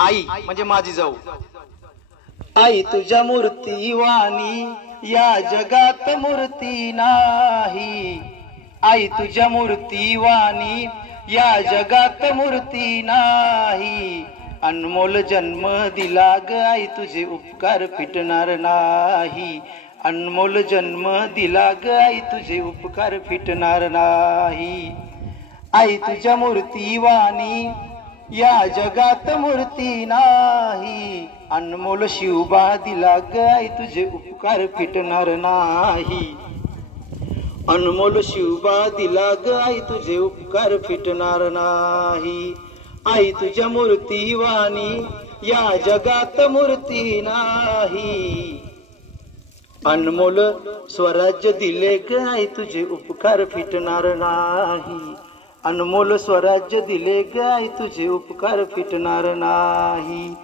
आई म्हणजे माझी जाऊ. आई तुझ्या मूर्ती वाणी या जगात मूर्ती नाही. आई तुझ्या मूर्ती वाणी या जगात मूर्ती नाही. अनमोल जन्म दिला ग आई तुझे उपकार फिटणार नाही. अनमोल जन्म दिला ग आई तुझे उपकार फिटणार नाही. आई तुझ्या मूर्ती वाणी या जगात मूर्ती नाही. अनमोल शिवबा दिला गाय तुझे उपकार फिटणार नाही. अनमोल शिवबा दिला गाय तुझे उपकार फिटणार नाही. आई तुझ्या मूर्ती वाणी या जगात मूर्ती नाही. अनमोल स्वराज्य दिले गाय तुझे उपकार फिटणार नाही. अनमोल स्वराज्य दिले गाय तुझे उपकार फिटणार नाही.